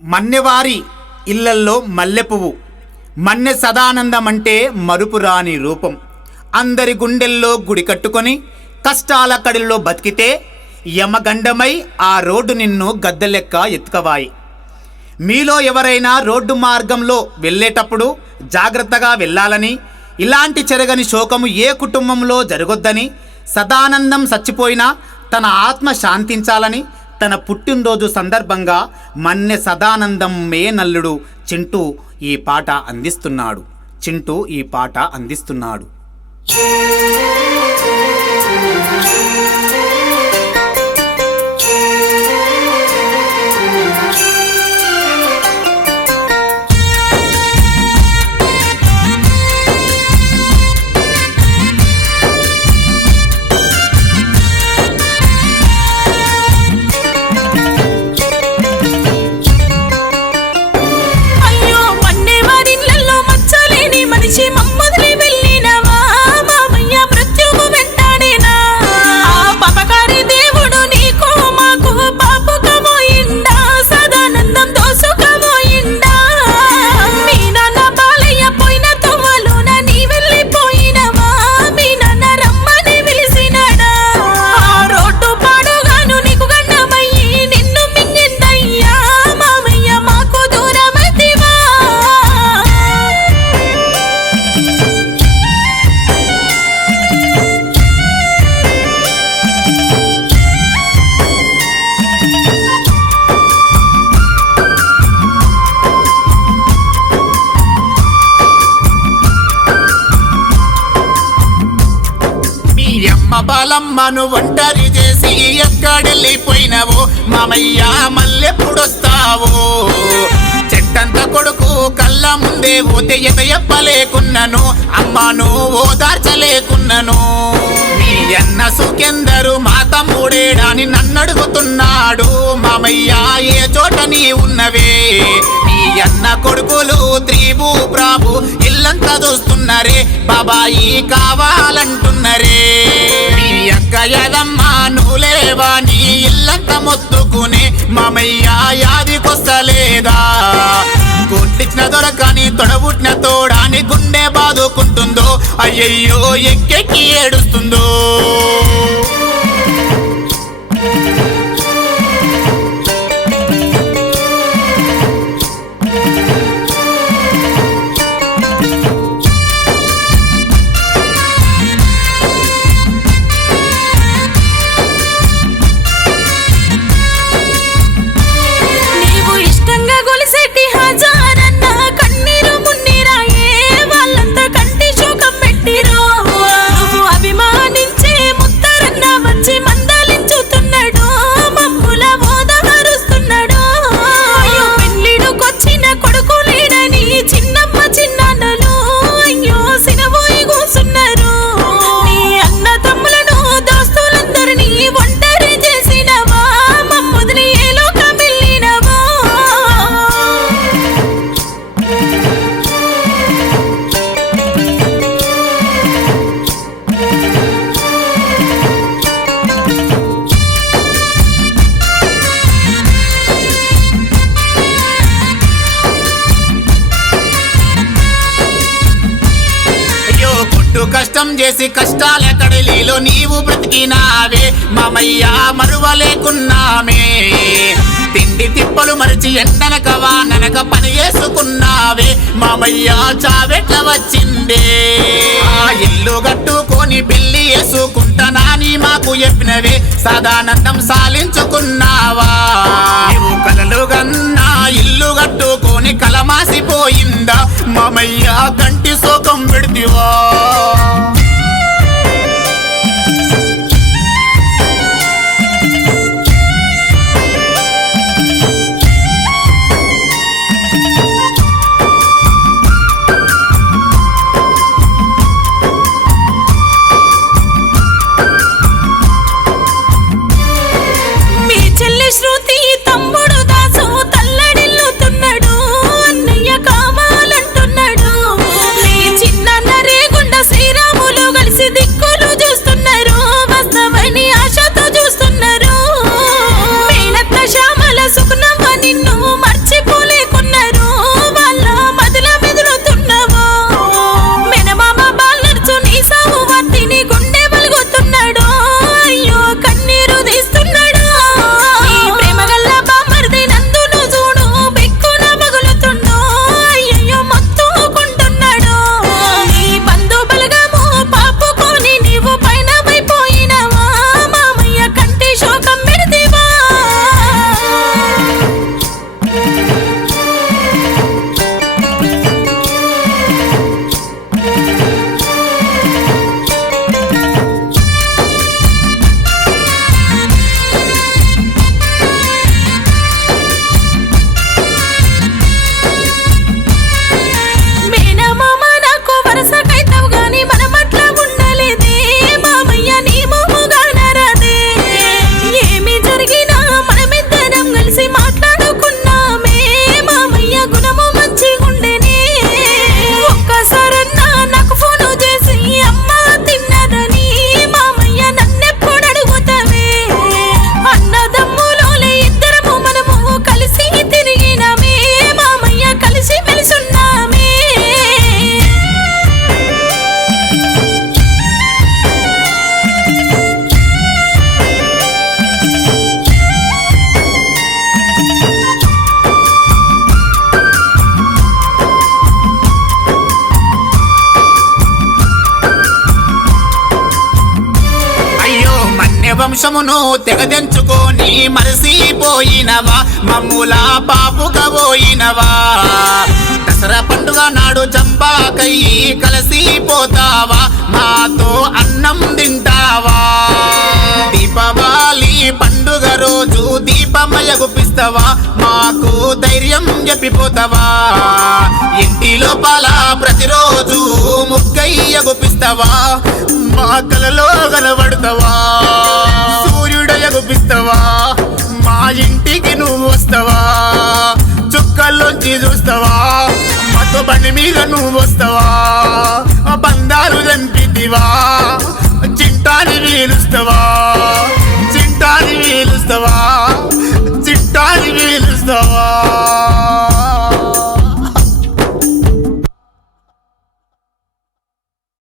మన్నెవారి ఇళ్లల్లో మల్లెపువ్వు మన్నె సదానందం అంటే మరుపురాని రూపం. అందరి గుండెల్లో గుడి కట్టుకొని కష్టాల కడిలో బతికితే యమగండమై ఆ రోడ్డు నిన్ను గద్దెలెక్క ఎత్తుకవాయి. మీలో ఎవరైనా రోడ్డు మార్గంలో వెళ్ళేటప్పుడు జాగ్రత్తగా వెళ్ళాలని, ఇలాంటి చెరగని శోకము ఏ కుటుంబంలో జరగొద్దని, సదానందం చచ్చిపోయినా తన ఆత్మ శాంతించాలని తన పుట్టినరోజు సందర్భంగా మన్నె సదానందం మేనల్లుడు చింటూ ఈ పాట అందిస్తున్నాడు. బాలమ్మను ఒంటరి చేసి ఎక్కడెళ్ళిపోయినావో మామయ్య, మళ్ళెప్పుడొస్తావో? చెట్టంత కొడుకు కళ్ళ ముందే పోతే ఎప్పలేకున్నను, అమ్మను ఓదార్చలేకున్నను. మీ అన్న సుఖెందరు మా తమ్ముడేడాని నన్నడుగుతున్నాడు మామయ్య, ఏ చోట నీ ఉన్నవే? మీ అన్న కొడుకులు త్రిబు ప్రాభు ఇల్లంతా చూస్తున్నారే, బాబాయి కావాలంటున్నరే. మీ అక్క యదమ్మా నువ్వులేవా నీ ఇల్లంతా మొత్తుకునే మామయ్య, యాదికొస్తలేదా? కొట్టించిన దొరకని తొడబుట్టిన తోడాని గుండె బాదుకుంటుందో, అయ్యయ్యో ఎక్కెక్కి ఏడుస్తుందో. కష్టం చేసి కష్టాల కడలిలో నీవు బ్రతికినావే మామయ్య, మరువలేకున్నామే. తిండి తిప్పలు మరిచి ఎండనక వాననక పని చేసుకున్నావే మామయ్య, చావెట్ల వచ్చిందే? ఆ ఇల్లు కట్టుకొని పెళ్లి చేసుకుంటానని మాకు చెప్పినవే, సదానందం సాలించుకున్నావా? నువ్వు కలలు గన్నా ఇల్లు కట్టుకొని కలమాసిపోయిందా మామయ్య, కంటి శోకం పెడితివా? శృతి తమ్ముడు దాసు వేషమును తెగదెంచుకొని మరసిపోయినవా మమ్ముల పాపుకబోయినవా దసరా పండుగ నాడు చంపాకయ్యి కలిసిపోతావా మాతో అన్నం తింటావా దీపావళి పండుగ రోజు దీపమయ గుప్పిస్తావా మాకు ధైర్యం చెప్పిపోతావా ఇంటి లోపల ప్రతిరోజు ముగ్గయ్య గుప్పిస్తావా మా కలలో కనబడతావా సూర్యుడయ్య గుప్పిస్తావా మా ఇంటికి నువ్వు వస్తావా చుక్కల్లోంచి చూస్తావా మాతో బండి మీద నువ్వు వస్తావా బంధాలు చంపితివా చింటాని వీలుస్తావా